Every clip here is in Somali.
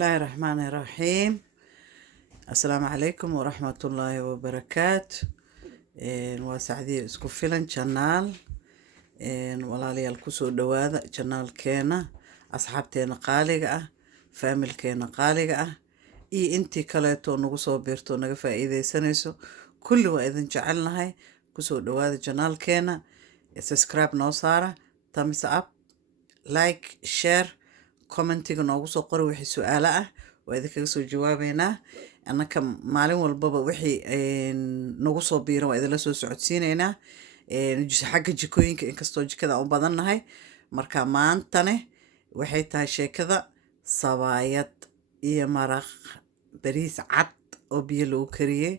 الله الرحمن الرحيم. السلام عليكم ورحمة الله وبركاته. وسعدي اسكو فيلن جنال walaalyaal kusoo dhawaada janaalkeena asxaabteena qaaliga ah faamilkeena qaaliga ah iyo intii kaleeto nagu soo biirto naga faa'iideysanayso kulli waa idin jecelnahay. kusoo dhawaada janaalkeena, subscribe noo saara, thumbs up, like, share, commentiga noogu soo qori wixii su'aalo ah waa idinkaga soo jawaabeynaa. annaka maalin walbaba wixii nagu soo biiran waa idinla soo socodsiineynaa. xagga jikooyinka inkastoo jikada u badannahay. marka maantane waxay tahay sheekada sabaayad iyo maraq bariis cad oo biyo lagu kariyey.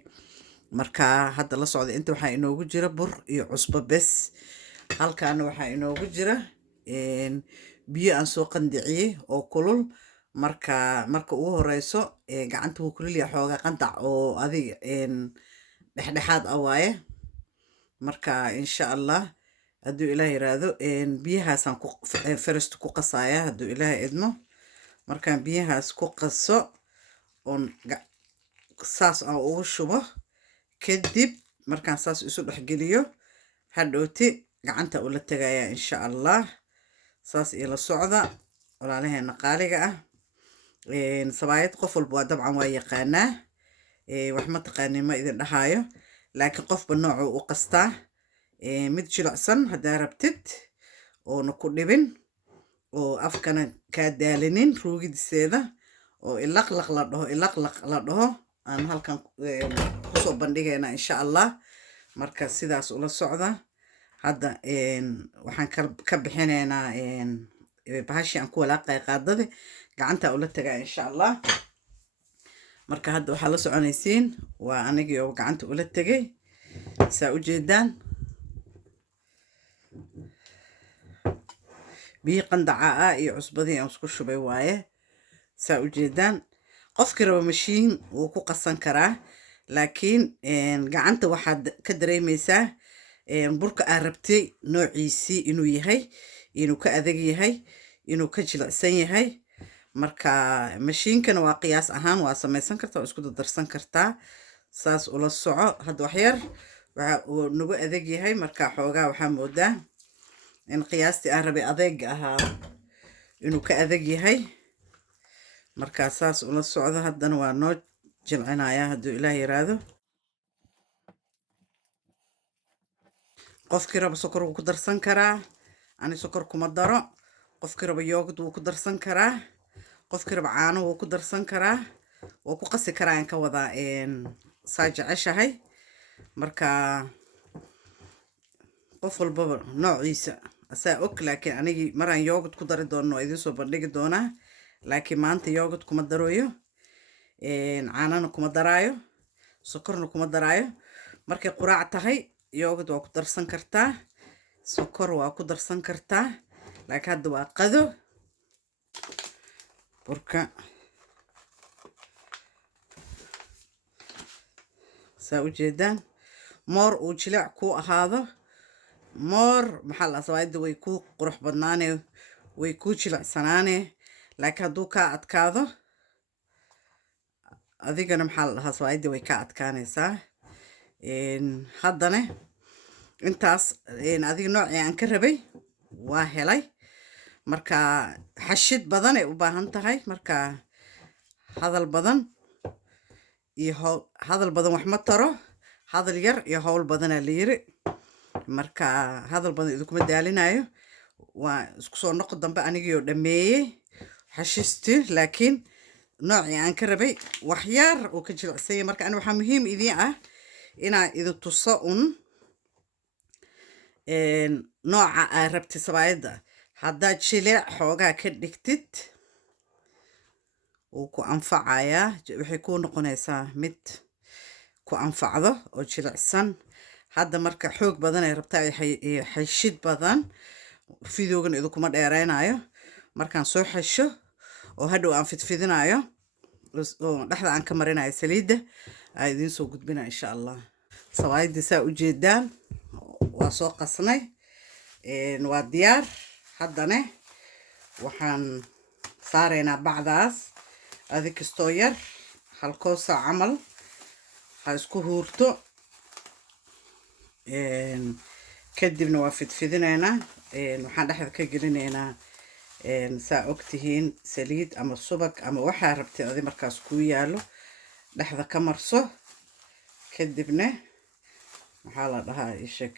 marka hadda la socda inta waxaa inoogu jira bur iyo cusbo bes. halkaana waxaa inoogu jira biyo aan soo qandiciyey oo kulul. marka ugu horeyso gacanta wuu kululyahay xoogaa qandac oo adiga dhexdhexaad ah waaye. marka insha allah hadduu ilaah yiraahdo biyahaasaan first ku qasaya hadduu ilaah idmo. markaan biyahaas ku qaso oon saas aan ugu shubo kadib markaan saas isu dhexgeliyo hadhowti gacanta ula tagaya insha allah. saas ila socda walaalaheena qaaliga ah. sabaayad qof walba waa dabcan waa yaqaanaa. wax ma taqaanin ma idin dhahaayo, laakiin qofba noocu u qastaa. mid jilicsan haddaa rabtid oona ku dhibin oo afkana kaa daalinin ruugidiseeda oo ilaqlaq la dhaho aan halkan kusoo bandhigayna insha allah. marka sidaas ula socda. hadda waxaan ka bixinaynaa bahashii aan ku walaaqay qaadada gacanta ula tagaa insha allah. marka hadda waxaa la soconaysiin waa anigii oo gacanta ula tegay saa u jeedaan. biyo qandaca ah iyo cusbadii aan isku shubay waaye saa u jeedaan. qofkii raba mashiin wuu ku qasan karaa, laakiin gacanta waxaad ka dareemaysaa burka aad rabtay noociisii inuu yahay, inuu ka adag yahay, inuu ka jilicsan yahay. marka mashiinkana waa qiyaas ahaan waa samaysan kartaa, waa isku dardarsan kartaa. saas ula soco. hadda waxyar uu nagu adag yahay, marka xoogaa waxaa moodaa in qiyaastii aan rabay adeega ahaa inuu ka adag yahay. marka saas ula socdo. haddana waa noo jilcinayaa hadduu ilaah yiraahdo. qofkii raba sokor wuu ku darsan karaa, ani sokor kuma daro. qofkii raba yoogad wuu ku darsan karaa, qofkii raba caano wuu ku darsan karaa, wuu ku qasi karaa in ka wadaa saa jeceshahay. marka qof walbaba noociisa asaa og, laakiin anigii maraan yoogad ku dari doono waa idiin soo bandhigi doonaa. laakiin maanta yoogad kuma darooyo, caanana kuma daraayo, sokorna kuma daraayo. markay quraac tahay yoogad waa ku darsan kartaa, sokor waa ku darsan kartaa, laakiin hadda waa qado. burka saa u jeedaan. moor uu jilic ku ahaado, moor maxaa la sabaayadda way ku qurux badnaane, way ku jilicsanaane. laakiin hadduu kaa adkaado adigana maxaa la dhahaa sabaayadda way kaa adkaanaysaa. haddana intaas adiga noocii aan ka rabay waa helay. marka xashid badan ay u baahan tahay. marka hadal badan wax ma taro, hadal yar iyo howl badanaa la yiri. marka hadal badan idinkuma daalinayo. waa isku soo noqo dambe anigii oo dhameeyey xashisti, laakiin noocii aan ka rabay waxyaar oo ka jilicsanya. marka ani waxaa muhiim idiin ah inaa idin tuso nooca aad rabtid sabaayadda. haddaad jilic xoogaa ka dhigtid wuu ku anfacayaa, waxay kuu noqonaysaa mid ku anfacdo oo jilicsan. hadda marka xoog badan ay rabtaa xashid badan, fideogan idinkuma dheeraynayo. markaan soo xasho oo hadhow aan fidfidinayo oo dhexda aan ka marinayo saliidda aa idiin soo gudbina insha allah. sabaayadda saa u jeedaan waa soo qasnay, waa diyaar. haddana waxaan saaraynaa bacdaas adi kastoo yar hal koosa camal ha isku huurto kadibna waa fidfidinaynaa waxaan dhexda ka gelinaynaa saa ogtihiin saliid ama subag ama waxaa rabtid adi markaas kuu yaalo dhexda ka marso kadibna maxaa la dhahaa ishag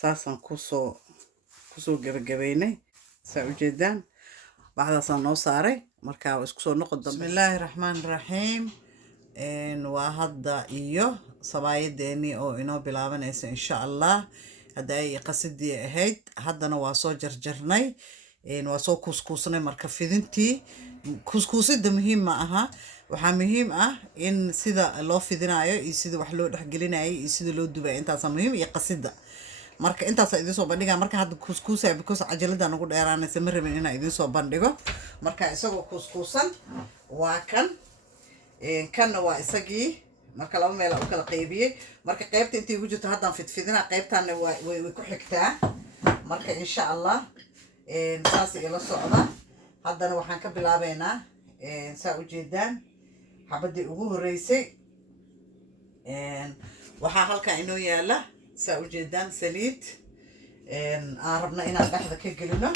saasaan kusoo gabagabaynay saa ujeedaan bacdaasaan noo saaray markaa waa isku soo noqon dambe bismillaahi raxmaani raxiim waa hadda iyo sabaayadeeni oo inoo bilaabanaysa insha allah hadda ay qasidii ahayd haddana waa soo jarjarnay waa soo kuuskuusnay marka fidintii kuuskuusida muhiim ma aha waxaa muhiim ah in sida loo fidinayo iyo sida wax loo dhexgelinayo iyo sida loo dubayo intaasa muhiim iyo qasida marka intaasa idin soo bandhiga marka hadda kuuskuusaya because cajalada nagu dheeraanaysa ma rabin inaan idin soo bandhigo marka isagoo kuuskuusan waa kanna waa isagii marka laba meel u kala qaybiyey marka qaybta intii ugu jirto haddaan fidfidina qaybtaana way ku xigtaa marka insha allah saas ila socda haddana waxaan ka bilaabaynaa saa ujeedaan xabadii ugu horeysay waxaa halkaa inoo yaala saa ujeedaan saliid aan rabna inaan dhexda ka gelino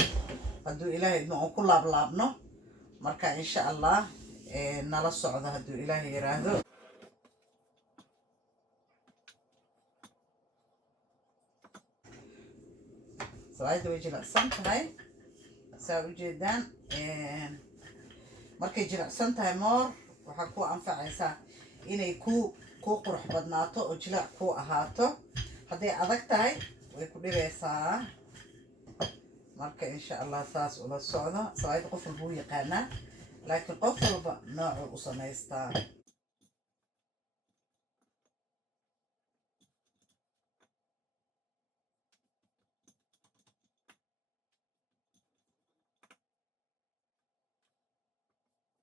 hadduu ilaahay idmo oon ku laablaabno marka insha allah nala socda hadduu ilaahay yiraahdo sawaayadda way jilicsan tahay saa ujeedaan markay jilicsan tahay moor waxaa ku anfacaysaa inay ku qurux badnaato oo jilaac ku ahaato hadday adag tahay way ku dhibaysaa marka insha allah saas ula socdo sawaayadda qof walba u yaqaanaa laakiin qof walba noocuu u samaystaa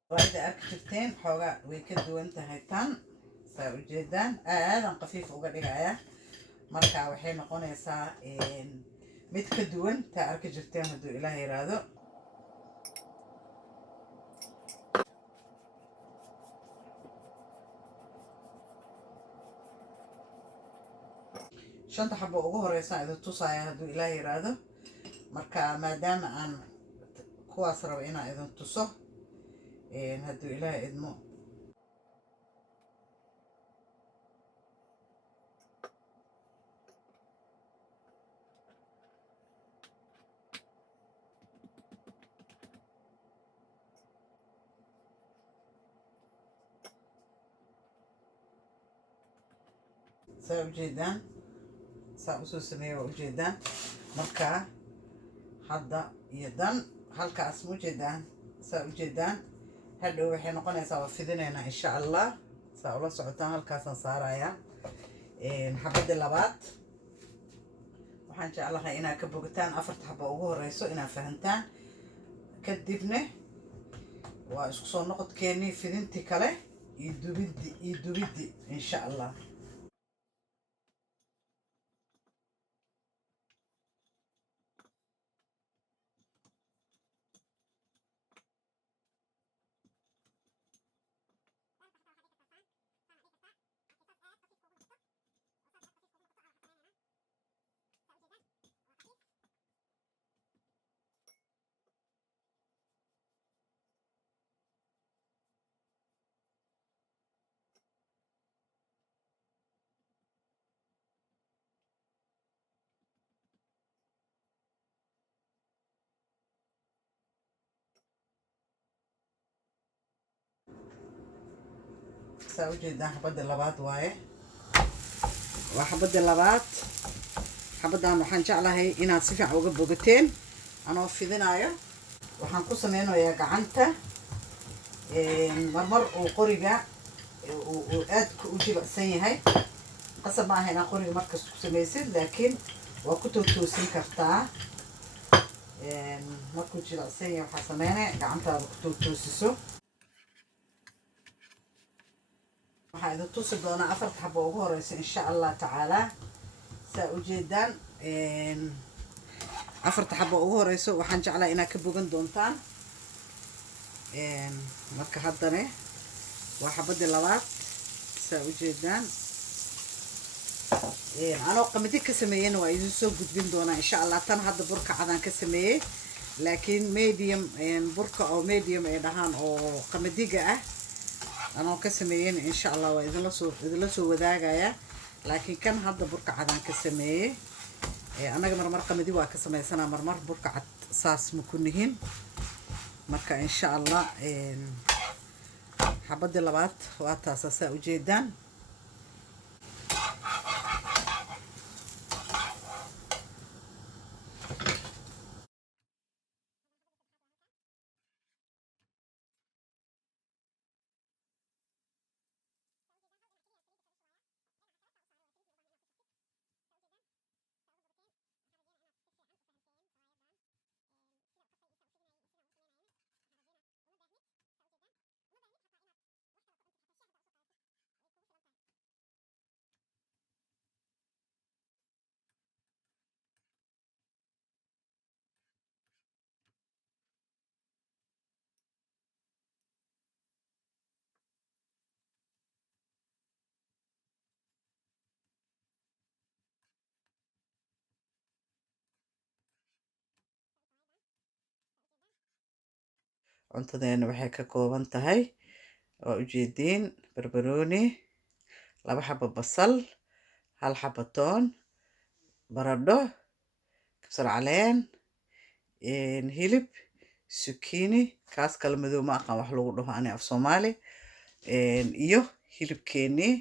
sawaayadda arki jirteen xoogaa way ka duwan tahay tan saa ujeedaan aadan qafiif uga dhigaya marka waxay noqonaysaa mid ka duwan taa arki jirteen hadduu ilaah yiraahdo shanta xabo ugu horeysa idin tusaya hadduu ilaah yiraahdo marka maadaama aan kuwaas rabo inaan idin tuso hadduu ilaah idmo saa ujeedaan saa usoo sameeya waa ujeedaan marka hadda iyo dan halkaas ma ujeedaan saa ujeedaan hadhow waxay noqonaysaa waa fidinaynaa insha allah saa ula socotaan halkaasaan saarayaa xabadda labaad waxaan jeclahay inaad ka bogataan afarta xaba ugu horeyso inaad fahantaan kadibna waa isku soo noqodkeenii fidintii kale iyo dubiddi insha allah saa ujeedaan xabadda labaad waaye waa xabadda labaad xabaddan waxaan jeclahay inaad si fiican uga bogateen anoo fidinayo waxaan ku sameynayaa gacanta marmar uu qoriga uu aad u jilicsan yahay qasab ma aha inaa qoriga markasta ku samaysid laakiin waa ku tootoosin kartaa markuu jilicsan yahay waxaa sameynaya gacantaada ku tootoosiso waxaa idin tusi doonaa afarta xabo ugu horeysa insha allah tacaalaa saa ujeedaan afarta xabo ugu horeyso waxaan jeclaa inaad ka bogan doontaan marka haddana waa xabadii labaad saa u jeedaan anoo qamadi ka sameeyeyna waa idin soo gudbin doonaa insha allah. tan hadda burka cadaan ka sameeyey, laakiin medium burka oo medium ay dhahaan oo qamadiga ah anoo ka sameeyeyna insha allah waa idinla soo wadaagaya. laakiin kan hadda burka cadaan ka sameeyey, anaga marmar qamadi waa ka samaysanaa, marmar burka cad saas ma ku nihin. marka insha allah xabadii labaad waa taasa saa u jeedaan. cuntadeena waxay ka kooban tahay waa ujeediin barbarooni, 2 xabo basal, 1 xabo toon, baradho, kabsar caleen, hilib, zucchini kaas kala madow ma aqaan wax lagu dhaho ani af Soomaali, iyo hilibkeenii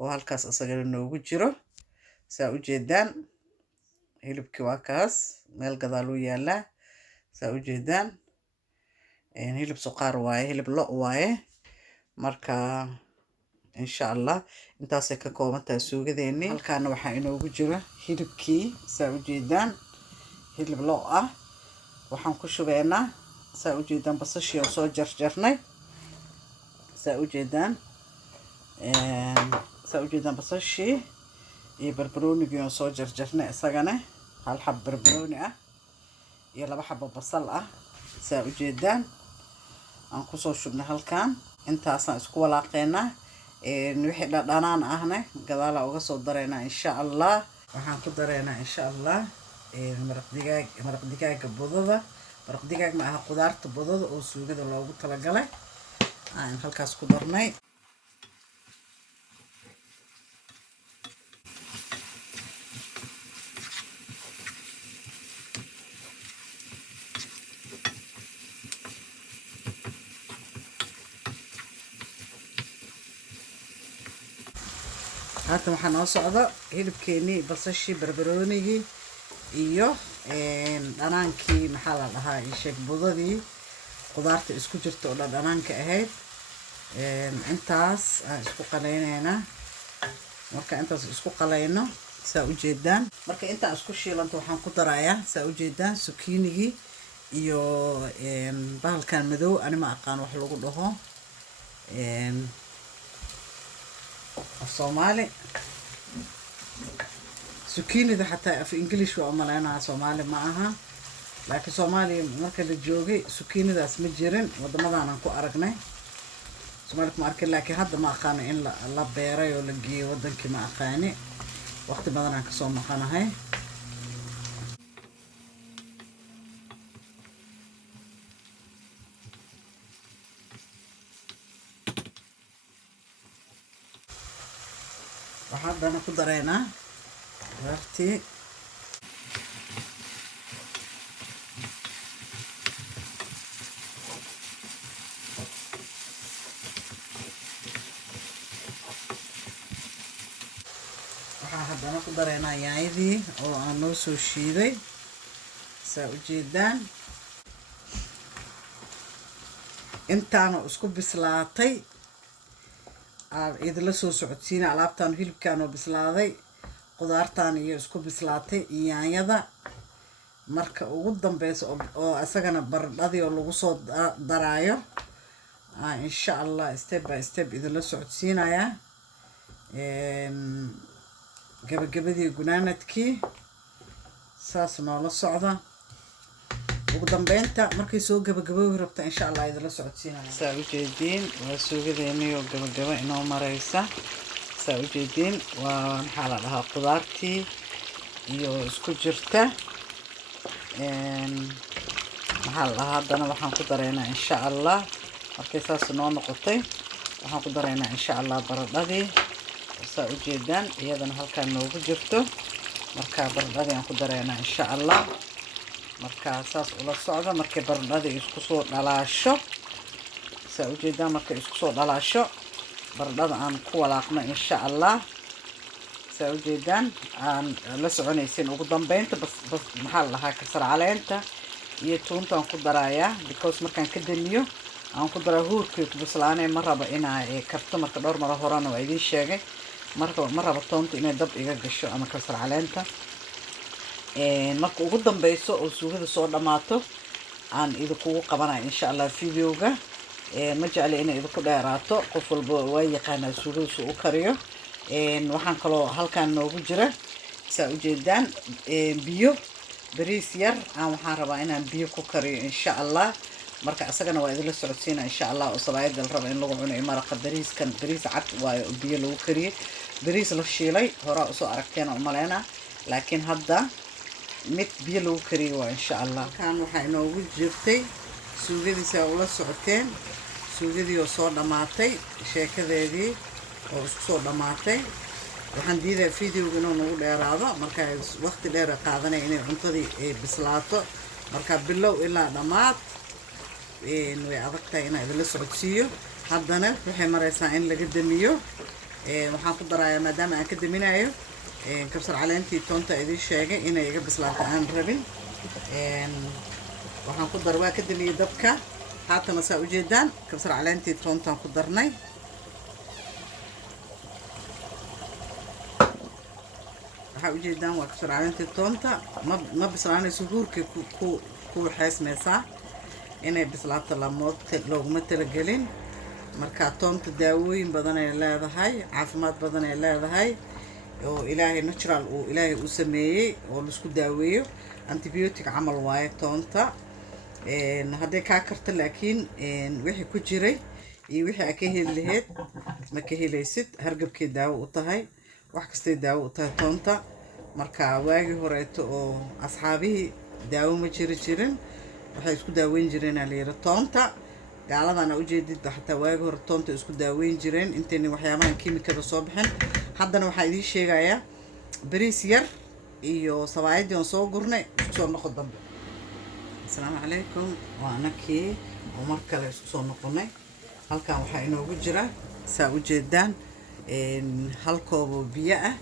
oo halkaas asagana noogu jiro saa u jeedaan. hilibkii waa kaas meel gadaal u yaalaa saa u jeedaan. hilib suqaar waaye, hilib lo waaye. marka insha allah intaasay ka kooban tahay suugadeennii. halkaana waxaa inoogu jira hilibkii saa u jeedaan, hilib lo ah. waxaan ku shubeynaa saa u jeedaan basashii oo soo jarjarnay saa u jeedaan. saa u jeedaan basashii iyo barbaroonigii oo soo jarjarnay isagana 1 xabo barbarooni ah iyo 2 xabo basal ah saa u jeedaan. aan kusoo shubnay halkan intaasaan isku walaaqeynaa. wixii dhadhanaan ahna gadaala uga soo dareynaa insha allah. waxaan ku dareynaa insha allah maraq digaaga budada. maraq digaag ma aha, qudaarta budada oo suugada loogu talagalay aan halkaas ku darnay. haatan waxaa noo socda hilibkeenii, basashii, barbaroonigii iyo dhanaankii maxaa la dhahaa sheeg budadii qudaarta isku jirta oo dhanaanka ahayd. intaas aan isku qalaynaynaa. marka intaas isku qalayno saa u jeedaan. marka intaan isku shiilanto waxaan ku darayaa saa u jeedaan zucchini-gii iyo bahalkan madow ani ma aqaan wax lagu dhaho af Soomaali. zucchini-da xataa af English waa umaleynaa, Soomaali ma aha. laakiin Soomaaliya marka la joogay zucchini-daas ma jirin, waddamadaanan ku aragnay. Soomaali kuma arkin, laakiin hadda ma aqaano in la beeray oo la geeyey waddankii ma aqaani. waqti badanaan kasoo maqanahay. waxaan haddana ku dareynaa qudaartii. waxaan haddana ku dareynaa yaanyadii oo aan noo soo shiiday saa u jeedaan. intaana isku bislaatay idinla soo socodsiina. alaabtaan hilibkaan oo bislaaday, qudaartaan iyo isku bislaatay iyo yaanyada. marka ugu dambeysa oo isagana baradhadii oo lagu soo daraayo insha allah step by step idinla socodsiinayaa. gabagabadii gunaanadkii saas noola socda. ugu dambeynta markay soo gabagaboobi rabta insha Allah idinla socodsiinaya saa u jeedin waa suugadeeniyo gabagaba inoo maraysa saa u jeedin waa maxaa la dhahaa qudaartii iyo isku jirta maxaa la dhahaa haddana waxaan ku dareynaa insha Allah markay saas noo noqotay waxaan ku dareynaa insha Allah baradhadii saa u jeedaan iyadana halkaan noogu jirto marka baradhadii aan ku dareynaa insha Allah marka saas ula socda markay baradhadii isku soo dhalaasho saa u jeedaan markay isku soo dhalaasho baradhada aan ku walaaqno insha Allah saa u jeedaan aan la soconaysin ugu dambeynta bas maxaa la dhahaa kasar caleenta iyo tuuntaan ku darayaa because markaan ka damiyo aan ku daraa huurkii ku bislaanay ma raba inaa karto marka dhowr mara horena waa idiin sheegay ma raba toonta inay dab iga gasho ama kasar caleenta marka ugu dambeyso oo suugada soo dhamaato aan idinkugu qabanayo insha Allah videoga ma jecli inay idinku dheeraato qof walba waa yaqaanaa suugada soo u kariyo waxaan kaloo halkaan noogu jira saa u jeedaan biyo bariis yar aan waxaan rabaa inaan biyo ku kariyo insha Allah marka asagana waa idinla socodsiinaa insha Allah oo sabaayada la rabo in lagu cuno maraqa bariiskan bariis cad waayo biyo lagu kariyay bariis la shiilay hore usoo aragteen oo maleena laakiin hadda mid biyo lagu kariyay waa insha Allah kan waxa inoogu jirtay suugadiisa ula socoteen suugadii oo soo dhamaatay sheekadeedii oo isku soo dhamaatay waxaan diidaa videoga inuu nagu dheeraado marka waqti dheer qaadanay inay cuntadii ay bislaato marka bilow ilaa dhamaad way adagtahay inaan idinla socodsiiyo haddana waxay maraysaa in laga damiyo waxaan ku darayaa maadaama aan ka daminayo kabsar caleentii toonta idiin sheegay inay iga bislaato aan rabin waxaan ku daray waa ka damiyey dabka haatana saa u jeedaan kabsar caleentii toontaan ku darnay waxaa u jeedaan waa kabsar caleentii toonta ma bislaanayso huurkii ku xeesmaysaa inay bislaato looguma talagelin marka toonta daawooyin badan ay leedahay caafimaad badan ay leedahay oo ilaahay natural uu ilaahay u sameeyey oo la isku daaweeyo antibiotic camal waaye toonta hadday kaa karto laakiin wixii ku jiray iyo wixii aad ka heli lahayd ma ka helaysid hargabkay daawo u tahay wax kastay daawo u tahay toonta marka waagii horeeto oo asxaabihii daawo ma jirin waxay isku daaweyn jireen la yiri toonta gaaladana u jeedidba xataa waagii hore toonta isku daaweyn jireen intayna waxyaabahan kiimikada soo bixin haddana waxaa idiin sheegayaa bariis yar iyo sabaayadii aan soo gurnay isku soo noqon dambe assalaamu calaykum waa anakii oo mar kale isku soo noqonay halkan waxaa inoogu jira saa u jeedaan hal koob oo biyo ah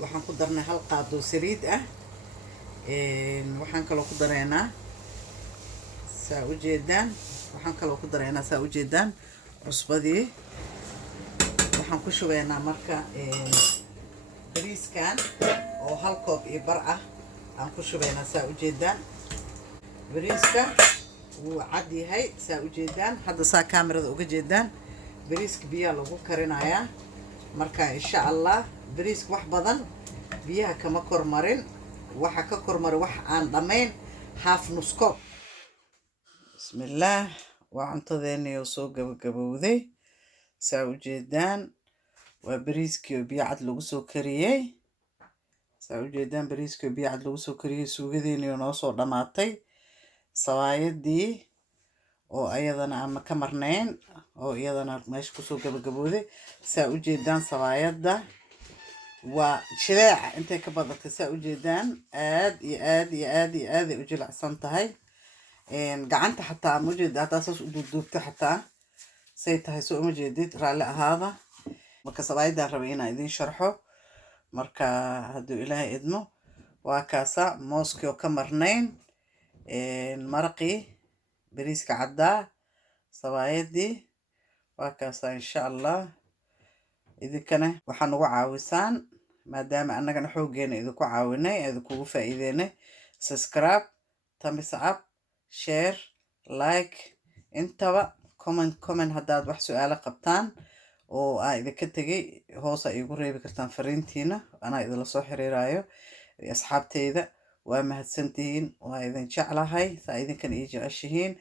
waxaan ku darnay hal qaado saliid ah waxaan kaloo ku dareynaa saa u jeedaan saa u jeedaan cusbadii waxaan ku shubaynaa marka bariiskan oo hal koob iyo bar ah aan ku shubaynaa saa u jeedaan bariiska wuu cad yahay saa u jeedaan hadda saa kaamirada uga jeedaan bariiska biyaha lagu karinayaa marka insha Allah bariiska wax badan biyaha kama kormarin waxa ka kormari wax aan dhamayn half nuskoob bismillaah waa cuntadeennii oo soo gabagabowday saa u jeedaan waa bariiskii oo biyo cad lagu soo kariyey saa u jeedaan bariiskii oo biyo cad lagu soo kariyey suugadeennii oo noo soo dhamaatay sawaayadii oo ayadana ama ka marnayn oo iyadana meesha kusoo gabagabowday saa u jeedaan sawaayadda waa jileeca intay ka badatay saa u jeedaan aad iyo aad iyo aad iyo aad ay u jilicsan tahay gacanta xataa ma jeedid hataa saas u duubduubta xataa say tahay soo uma jeedid raalli ahaada marka sawaayadaan rabay inaan idiin sharxo marka hadduu ilaahay idmo waa kaasa mooskii oo ka marnayn maraqii bariiska caddaa sawaayadii waa kaasa insha Allah idinkana waxaa nagu caawisaan maadaama annagana xooggeena idinku caawinay idinkugu faa'iideynay subscribe thumbs up share like intaba comment haddaad wax su'aalo qabtaan oo aan idinka tegay hoos ay igu reebi kartaan fariintiina anaa idinla soo xiriiraayo asxaabteyda waa mahadsantihiin waa idin jeclahay saa idinkan ii jeceshihiin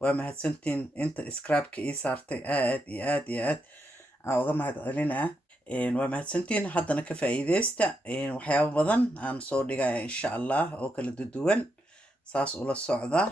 waa mahadsantihiin inta iskraabka ii saartay aad iyo aad iyo aad aan uga mahad celinaa waa mahadsantihiin haddana ka faa'iideysta waxyaabo badan aan soo dhigaya insha allah oo kala duwan saas ula socda